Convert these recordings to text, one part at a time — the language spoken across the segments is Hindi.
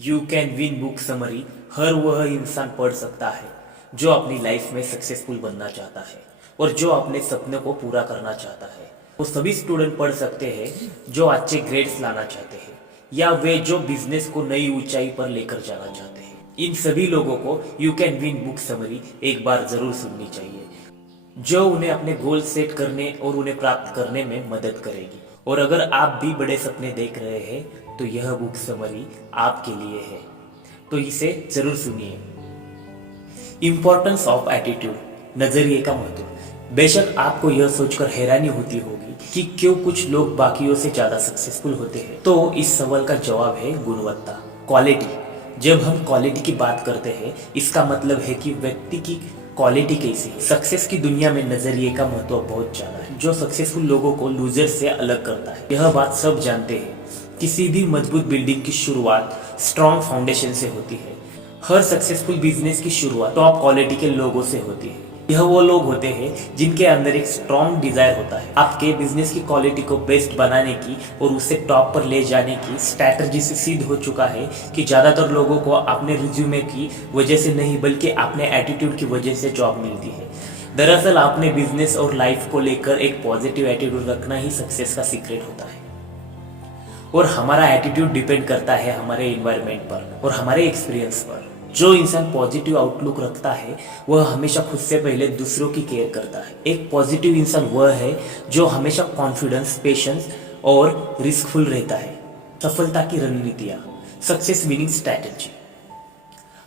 You can win book summary हर वह इंसान पढ़ सकता है जो अपनी लाइफ में सक्सेसफुल बनना चाहता है और जो अपने सपने को पूरा करना चाहता है। वो सभी स्टूडेंट पढ़ सकते हैं जो अच्छे ग्रेड्स लाना चाहते हैं या वे जो बिजनेस को नई ऊंचाई पर लेकर जाना चाहते हैं। इन सभी लोगों को you can win book summary एक बार जरूर सुननी चाहिए, जो उन्हें अपने गोल सेट करने और उन्हें प्राप्त करने में मदद करेगी। और अगर आप भी बड़े सपने देख रहे हैं तो यह बुक समरी आपके लिए है, तो इसे जरूर सुनिए। इंपॉर्टेंस ऑफ एटीट्यूड, नजरिए का महत्व। बेशक आपको यह सोचकर हैरानी होती होगी कि क्यों कुछ लोग बाकियों से ज्यादा सक्सेसफुल होते हैं, तो इस सवाल का जवाब है गुणवत्ता, क्वालिटी। जब हम क्वालिटी की बात करते हैं इसका मतलब है कि व्यक्ति की क्वालिटी कैसी है। सक्सेस की दुनिया में नजरिए का महत्व बहुत ज्यादा है, जो सक्सेसफुल लोगों को लूजर से अलग करता है। यह बात सब जानते हैं। किसी भी मजबूत बिल्डिंग की शुरुआत स्ट्रॉन्ग फाउंडेशन से होती है। हर सक्सेसफुल बिजनेस की शुरुआत टॉप क्वालिटी के लोगों से होती है। यह वो लोग होते हैं जिनके अंदर एक स्ट्रॉन्ग डिजायर होता है आपके बिजनेस की क्वालिटी को बेस्ट बनाने की और उसे टॉप पर ले जाने की। स्ट्रैटेजी से सिद्ध हो चुका है कि ज्यादातर लोगों को अपने रिज्यूमे की वजह से नहीं बल्कि अपने एटीट्यूड की वजह से जॉब मिलती है। दरअसल अपने बिजनेस और लाइफ को लेकर एक पॉजिटिव एटीट्यूड रखना ही सक्सेस का सीक्रेट होता है। और हमारा एटीट्यूड डिपेंड करता है हमारे एनवायरनमेंट पर और हमारे एक्सपीरियंस पर। जो इंसान पॉजिटिव आउटलुक रखता है वह हमेशा खुद से पहले दूसरों की केयर करता है। एक पॉजिटिव इंसान वह है जो हमेशा कॉन्फिडेंस, पेशेंस और रिस्कफुल रहता है। सफलता की रणनीतियां, सक्सेस विनिंग स्ट्रैटेजी।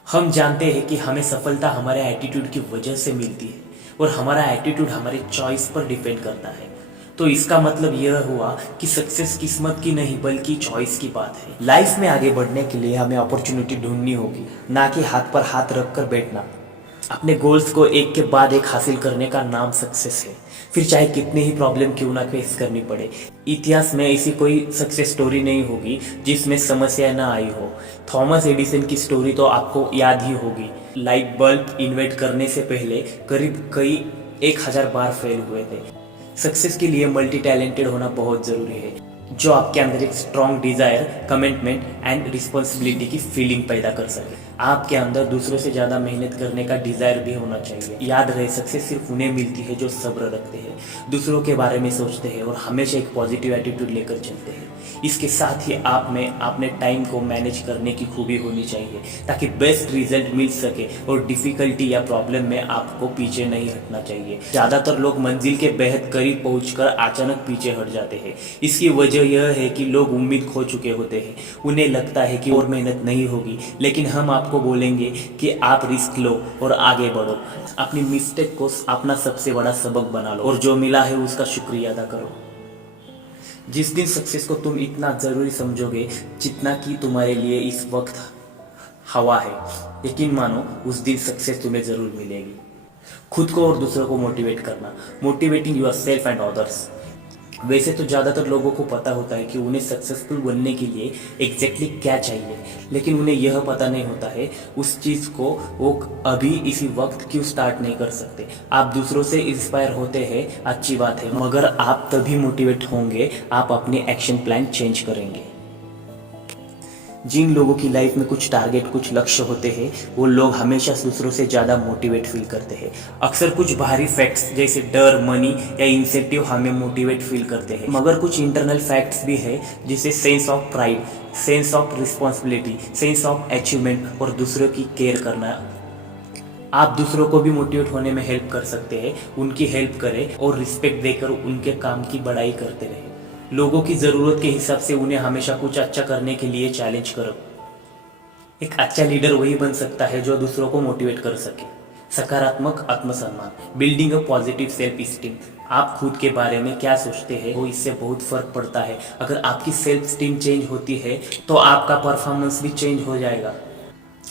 हम जानते हैं कि हमें सफलता हमारे एटीट्यूड की वजह से मिलती है और हमारा एटीट्यूड हमारे चॉइस पर डिपेंड करता है। तो इसका मतलब यह हुआ कि सक्सेस किस्मत की नहीं बल्कि चॉइस की बात है। लाइफ में आगे बढ़ने के लिए हमें अपॉर्चुनिटी ढूंढनी होगी, ना कि हाथ पर हाथ रखकर बैठना। अपने गोल्स को एक के बाद एक हासिल करने का नाम सक्सेस है, फिर चाहे कितने ही प्रॉब्लम क्यों ना फेस करनी पड़े। इतिहास में ऐसी कोई सक्सेस स्टोरी नहीं होगी जिसमें समस्या ना आई हो। थॉमस एडिसन की स्टोरी तो आपको याद ही होगी। लाइट बल्ब इन्वेंट करने से पहले करीब कई 1000 बार फेल हुए थे। सक्सेस के लिए मल्टी टैलेंटेड होना बहुत जरूरी है, जो आपके अंदर एक strong Dzire, commitment and responsibility की फीलिंग पैदा कर सके। आपके अंदर दूसरों से ज्यादा मेहनत करने का डिजायर भी होना चाहिए। याद रहे, सक्सेस सिर्फ उन्हें मिलती है जो सब्र रखते हैं, दूसरों के बारे में सोचते हैं और हमेशा एक पॉजिटिव एटीट्यूड लेकर चलते हैं। इसके साथ ही आप में अपने टाइम को मैनेज करने की खूबी होनी चाहिए ताकि बेस्ट रिजल्ट मिल सके और डिफिकल्टी या प्रॉब्लम में आपको पीछे नहीं हटना चाहिए। ज्यादातर लोग मंजिल के बेहद करीब पहुंचकर अचानक पीछे हट जाते हैं। इसकी वजह यह है कि लोग उम्मीद खो चुके होते हैं। उन्हें लगता है कि और मेहनत नहीं होगी, लेकिन हम आपको बोलेंगे कि आप रिस्क लो और आगे बढ़ो। अपनी मिस्टेक को अपना सबसे बड़ा सबक बना लो और जो मिला है उसका शुक्रिया अदा करो। जिस दिन सक्सेस को तुम इतना जरूरी समझोगे जितना कि तुम्हारे लिए इस वक्त हवा है, यकीन मानो उस दिन सक्सेस तुम्हें जरूर मिलेगी। खुद को और दूसरों को मोटिवेट करना, motivating your self and others. वैसे तो ज़्यादातर लोगों को पता होता है कि उन्हें सक्सेसफुल बनने के लिए एग्जैक्टली क्या चाहिए, लेकिन उन्हें यह पता नहीं होता है उस चीज़ को वो अभी इसी वक्त क्यों स्टार्ट नहीं कर सकते। आप दूसरों से इंस्पायर होते हैं, अच्छी बात है, मगर आप तभी मोटिवेट होंगे आप अपनी एक्शन प्लान चेंज करेंगे। जिन लोगों की लाइफ में कुछ टारगेट, कुछ लक्ष्य होते हैं, वो लोग हमेशा दूसरों से ज़्यादा मोटिवेट फील करते हैं। अक्सर कुछ बाहरी फैक्ट्स जैसे डर, मनी या इंसेंटिव हमें मोटिवेट फील करते हैं, मगर कुछ इंटरनल फैक्ट्स भी है जैसे sense of pride, sense of responsibility, sense of achievement और दूसरों की केयर करना। आप दूसरों को भी मोटिवेट होने में हेल्प कर सकते हैं। उनकी हेल्प करें और रिस्पेक्ट देकर उनके काम की बड़ाई करते रहें। लोगों की ज़रूरत के हिसाब से उन्हें हमेशा कुछ अच्छा करने के लिए चैलेंज करो। एक अच्छा लीडर वही बन सकता है जो दूसरों को मोटिवेट कर सके। सकारात्मक आत्मसम्मान, building a positive self esteem. आप खुद के बारे में क्या सोचते हैं वो इससे बहुत फर्क पड़ता है। अगर आपकी सेल्फ स्टीम चेंज होती है तो आपका परफॉर्मेंस भी चेंज हो जाएगा।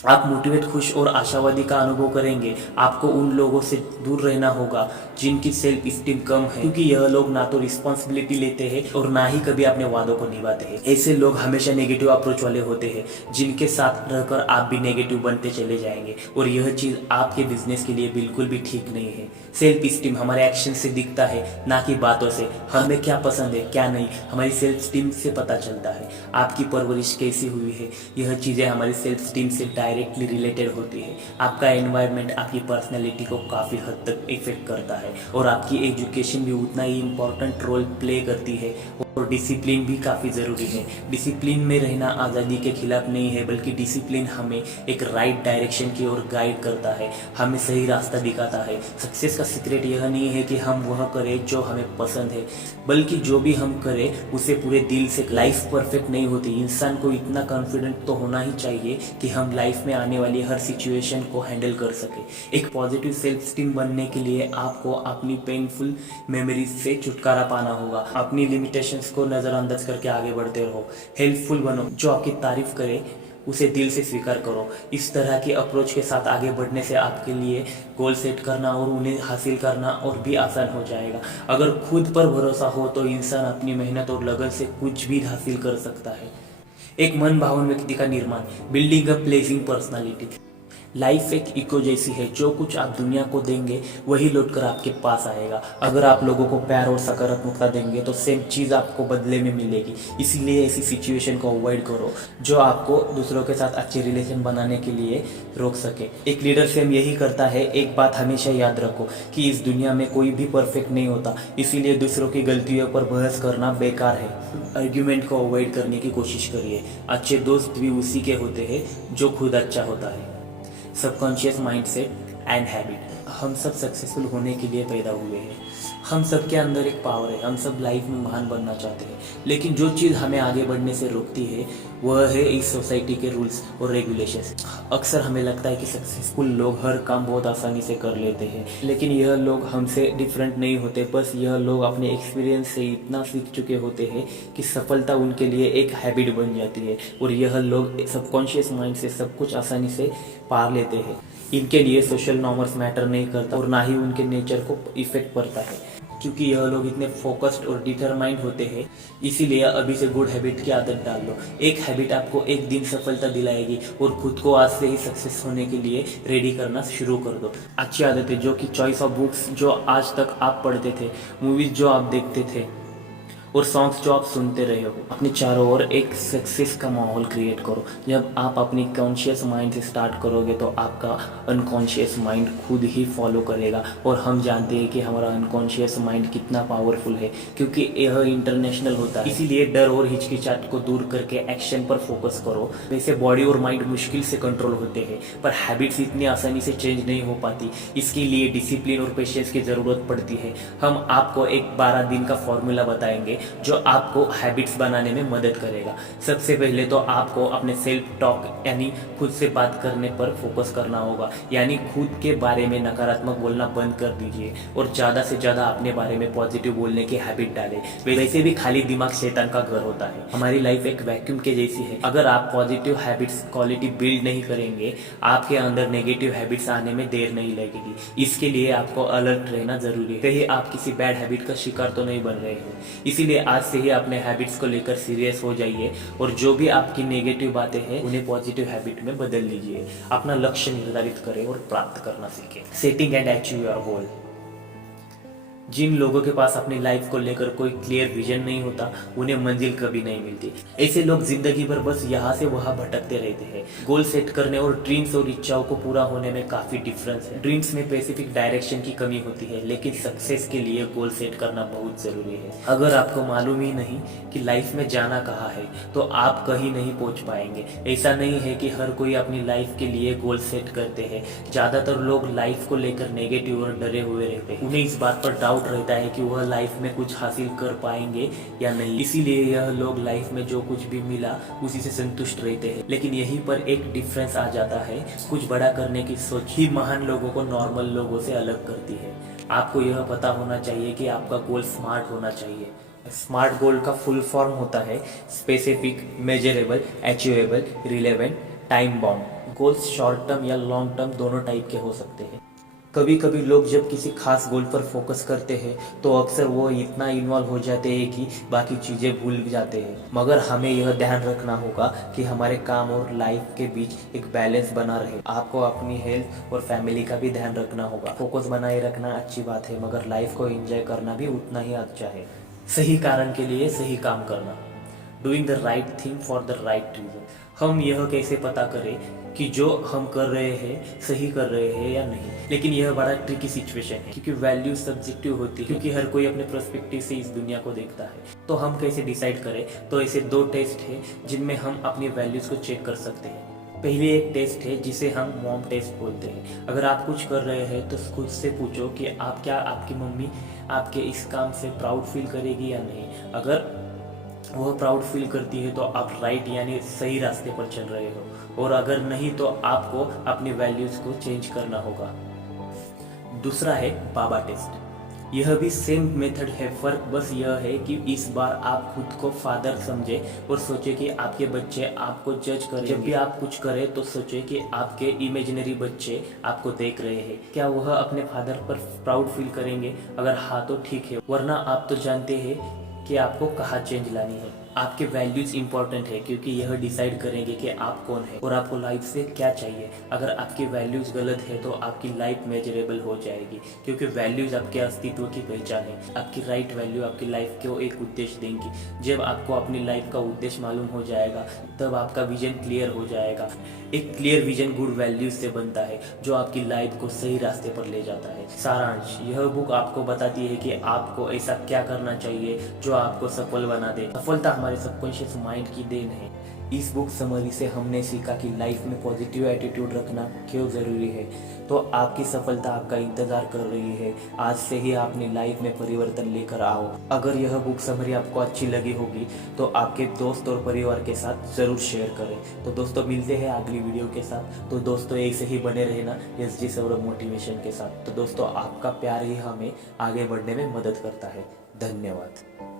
आप मोटिवेट, खुश और आशावादी का अनुभव करेंगे। आपको उन लोगों से दूर रहना होगा जिनकी सेल्फ स्टीम कम है, क्योंकि यह लोग ना तो रिस्पॉन्सिबिलिटी लेते हैं और ना ही कभी अपने वादों को निभाते हैं। ऐसे लोग हमेशा नेगेटिव अप्रोच वाले होते हैं, जिनके साथ रहकर आप भी नेगेटिव बनते चले जाएंगे और यह चीज़ आपके बिजनेस के लिए बिल्कुल भी ठीक नहीं है। सेल्फ स्टीम हमारे एक्शन से दिखता है, ना कि बातों से। हमें क्या पसंद है क्या नहीं, हमारी सेल्फ स्टीम से पता चलता है। आपकी परवरिश कैसी हुई है, यह चीज़ें हमारी सेल्फ स्टीम से डायरेक्टली रिलेटेड होती है। आपका एनवायरनमेंट आपकी पर्सनैलिटी को काफ़ी हद तक इफेक्ट करता है और आपकी एजुकेशन भी उतना ही इम्पोर्टेंट रोल प्ले करती है और डिसिप्लिन भी काफ़ी ज़रूरी है। डिसिप्लिन में रहना आज़ादी के खिलाफ नहीं है, बल्कि डिसिप्लिन हमें एक राइट डायरेक्शन की ओर गाइड करता है, हमें सही रास्ता दिखाता है। सक्सेस का सीक्रेट यह नहीं है कि हम वह करें जो हमें पसंद है, बल्कि जो भी हम करें उसे पूरे दिल से। लाइफ परफेक्ट नहीं होती, इंसान को इतना कॉन्फिडेंट तो होना ही चाहिए कि हम लाइफ में आने वाली हर सिचुएशन को हैंडल कर सके। एक पॉजिटिव सेल्फ स्टीम बनने के लिए आपको अपनी पेनफुल मेमोरीज से छुटकारा पाना होगा। अपनी लिमिटेशंस को नज़रअंदाज करके आगे बढ़ते रहो। हेल्पफुल बनो, जो आपकी तारीफ करे उसे दिल से स्वीकार करो। इस तरह के अप्रोच के साथ आगे बढ़ने से आपके लिए गोल सेट करना और उन्हें हासिल करना और भी आसान हो जाएगा। अगर खुद पर भरोसा हो तो इंसान अपनी मेहनत और लगन से कुछ भी हासिल कर सकता है। एक मन भावन व्यक्ति का निर्माण, बिल्डिंग अ प्लेजिंग पर्सनालिटी। लाइफ एक इको जैसी है, जो कुछ आप दुनिया को देंगे वही लौटकर आपके पास आएगा। अगर आप लोगों को प्यार और सकारात्मकता देंगे तो सेम चीज़ आपको बदले में मिलेगी। इसीलिए ऐसी सिचुएशन को अवॉइड करो जो आपको दूसरों के साथ अच्छे रिलेशन बनाने के लिए रोक सके। एक लीडर सेम यही करता है। एक बात हमेशा याद रखो कि इस दुनिया में कोई भी परफेक्ट नहीं होता, इसीलिए दूसरों की गलतियों पर बहस करना बेकार है। आर्ग्यूमेंट को अवॉइड करने की कोशिश करिए। अच्छे दोस्त भी उसी के होते हैं जो खुद अच्छा होता है। Subconscious mindset and habit. हम सब सक्सेसफुल होने के लिए पैदा हुए हैं। हम सब के अंदर एक पावर है, हम सब लाइफ में महान बनना चाहते हैं, लेकिन जो चीज़ हमें आगे बढ़ने से रोकती है वह है इस सोसाइटी के रूल्स और रेगुलेशंस। अक्सर हमें लगता है कि सक्सेसफुल लोग हर काम बहुत आसानी से कर लेते हैं, लेकिन यह लोग हमसे डिफरेंट नहीं होते। बस यह लोग अपने एक्सपीरियंस से इतना सीख चुके होते हैं कि सफलता उनके लिए एक हैबिट बन जाती है और यह लोग सबकॉन्शियस माइंड से सब कुछ आसानी से पार लेते हैं। इनके लिए सोशल नॉर्म्स मैटर नहीं करता और ना ही उनके नेचर को इफेक्ट पड़ता है, क्योंकि यह लोग इतने फोकस्ड और डिटरमाइंड होते हैं। इसीलिए अभी से गुड हैबिट की आदत डाल लो। एक हैबिट आपको एक दिन सफलता दिलाएगी और खुद को आज से ही सक्सेस होने के लिए रेडी करना शुरू कर दो। अच्छी आदतें, जो कि चॉइस ऑफ बुक्स जो आज तक आप पढ़ते थे, मूवीज जो आप देखते थे और सॉन्ग्स जो आप सुनते रहे हो, अपने चारों ओर एक सक्सेस का माहौल क्रिएट करो। जब आप अपनी कॉन्शियस माइंड से स्टार्ट करोगे तो आपका अनकॉन्शियस माइंड खुद ही फॉलो करेगा। और हम जानते हैं कि हमारा अनकॉन्शियस माइंड कितना पावरफुल है, क्योंकि यह इंटरनेशनल होता है। इसीलिए डर और हिचकिचाहट को दूर करके एक्शन पर फोकस करो। वैसे बॉडी और माइंड मुश्किल से कंट्रोल होते हैं, पर हैबिट्स इतनी आसानी से चेंज नहीं हो पाती। इसके लिए डिसिप्लिन और पेशेंस की ज़रूरत पड़ती है। हम आपको एक 12 दिन का फॉर्मूला बताएंगे जो आपको हैबिट्स बनाने में मदद करेगा। सबसे पहले तो आपको अपने सेल्फ टॉक यानी खुद से बात करने पर फोकस करना होगा। यानी खुद के बारे में नकारात्मक बोलना बंद कर दीजिए और ज़्यादा से ज़्यादा अपने बारे में पॉजिटिव बोलने की हैबिट डालें। वैसे भी खाली दिमाग शैतान का घर होता है। हमारी लाइफ एक वैक्यूम के जैसी है। अगर आप पॉजिटिव हैबिट्स क्वालिटी बिल्ड नहीं करेंगे, आपके अंदर नेगेटिव हैबिट्स आने में देर नहीं लगेगी। इसके लिए आपको अलर्ट रहना जरूरी है। कहीं आप किसी बैड हैबिट का शिकार तो नहीं बन रहे हो। इसीलिए आज से ही अपने हैबिट्स को लेकर सीरियस हो जाइए और जो भी आपकी नेगेटिव बातें हैं उन्हें पॉजिटिव हैबिट में बदल लीजिए। अपना लक्ष्य निर्धारित करें और प्राप्त करना सीखें। Setting and achieve your goal. जिन लोगों के पास अपनी लाइफ को लेकर कोई क्लियर विजन नहीं होता, उन्हें मंजिल कभी नहीं मिलती। ऐसे लोग जिंदगी भर बस यहाँ से वहाँ भटकते रहते हैं। गोल सेट करने और ड्रीम्स और इच्छाओं को पूरा होने में काफी डिफरेंस है। ड्रीम्स में स्पेसिफिक डायरेक्शन की कमी होती है, लेकिन सक्सेस के लिए गोल सेट करना बहुत जरूरी है। अगर आपको मालूम ही नहीं कि लाइफ में जाना कहाँ है, तो आप कहीं नहीं पहुंच पाएंगे। ऐसा नहीं है कि हर कोई अपनी लाइफ के लिए गोल सेट करते हैं। ज्यादातर लोग लाइफ को लेकर नेगेटिव और डरे हुए रहते हैं। उन्हें इस बात पर डाउट रहता है कि वह लाइफ में कुछ हासिल कर पाएंगे या नहीं। इसीलिए यह लोग लाइफ में जो कुछ भी मिला उसी से संतुष्ट रहते हैं। लेकिन यहीं पर एक डिफरेंस आ जाता है। कुछ बड़ा करने की सोच ही महान लोगों को नॉर्मल लोगों से अलग करती है। आपको यह पता होना चाहिए कि आपका गोल स्मार्ट होना चाहिए। स्मार्ट गोल का फुल फॉर्म होता है specific, measurable, achievable, relevant, time bound goals short term या लॉन्ग टर्म दोनों टाइप के हो सकते हैं। कभी कभी लोग जब किसी खास गोल पर फोकस करते हैं तो अक्सर वो इतना इन्वॉल्व हो जाते हैं कि बाकी चीज़ें भूल जाते हैं। मगर हमें यह ध्यान रखना होगा कि हमारे काम और लाइफ के बीच एक बैलेंस बना रहे। आपको अपनी हेल्थ और फैमिली का भी ध्यान रखना होगा। फोकस बनाए रखना अच्छी बात है, मगर लाइफ को एंजॉय करना भी उतना ही अच्छा है। सही कारण के लिए सही काम करना, doing the right thing for the right reason. हम यह कैसे पता करें कि जो हम कर रहे हैं सही कर रहे हैं या नहीं, लेकिन यह बड़ा ट्रिकी सिचुएशन है क्योंकि वैल्यू सब्जेक्टिव होती है, क्योंकि हर कोई अपने पर्सपेक्टिव से इस दुनिया को देखता है। तो हम कैसे डिसाइड करें? तो ऐसे 2 टेस्ट है जिनमें हम अपनी वैल्यूज को चेक कर सकते हैं। पहले एक टेस्ट है जिसे हम मॉम टेस्ट बोलते हैं। अगर आप कुछ कर रहे हैं तो खुद से पूछो कि आपकी मम्मी आपके इस काम से प्राउड फील करेगी या नहीं। अगर वह प्राउड फील करती है तो आप राइट यानी सही रास्ते पर चल रहे हो, और अगर नहीं तो आपको अपनी वैल्यूज को चेंज करना होगा। दूसरा है बाबा टेस्ट। यह भी सेम मेथड है, फर्क बस यह है कि इस बार आप खुद को फादर समझे और सोचे कि आपके बच्चे आपको जज करें। जब भी आप कुछ करें तो सोचे कि आपके इमेजिनरी बच्चे आपको देख रहे हैं, क्या वह अपने फादर पर प्राउड फील करेंगे? अगर हाँ तो ठीक है, वरना आप तो जानते हैं कि आपको कहाँ चेंज लानी है। आपके वैल्यूज इंपॉर्टेंट है क्योंकि यह डिसाइड करेंगे कि आप कौन है और आपको लाइफ से क्या चाहिए। अगर आपकी वैल्यूज गलत है तो आपकी लाइफ मेजरेबल हो जाएगी, क्योंकि वैल्यूज आपके अस्तित्व की पहचान है। आपकी राइट वैल्यू आपकी लाइफ को एक उद्देश्य देंगी। जब आपको अपनी लाइफ का उद्देश्य मालूम हो जाएगा तब आपका विजन क्लियर हो जाएगा। एक क्लियर विजन गुड वैल्यूज से बनता है जो आपकी लाइफ को सही रास्ते पर ले जाता है। सारांश, यह बुक आपको बताती है कि आपको ऐसा क्या करना चाहिए जो आपको सफल बना दे। सफलता हमारे सबकॉन्शियस माइंड की देन है। इस बुक समरी से हमने सीखा कि लाइफ में पॉजिटिव एटीट्यूड रखना क्यों ज़रूरी है। तो आपकी सफलता आपका इंतज़ार कर रही है। आज से ही अपनी लाइफ में परिवर्तन लेकर आओ। अगर यह बुक समरी आपको अच्छी लगी होगी तो आपके दोस्त और परिवार के साथ ज़रूर शेयर करें। तो दोस्तों, मिलते हैं अगली वीडियो के साथ। तो दोस्तों, ऐसे ही बने रहना SG सौरभ मोटिवेशन के साथ। तो दोस्तों, आपका प्यार ही हमें आगे बढ़ने में मदद करता है। धन्यवाद।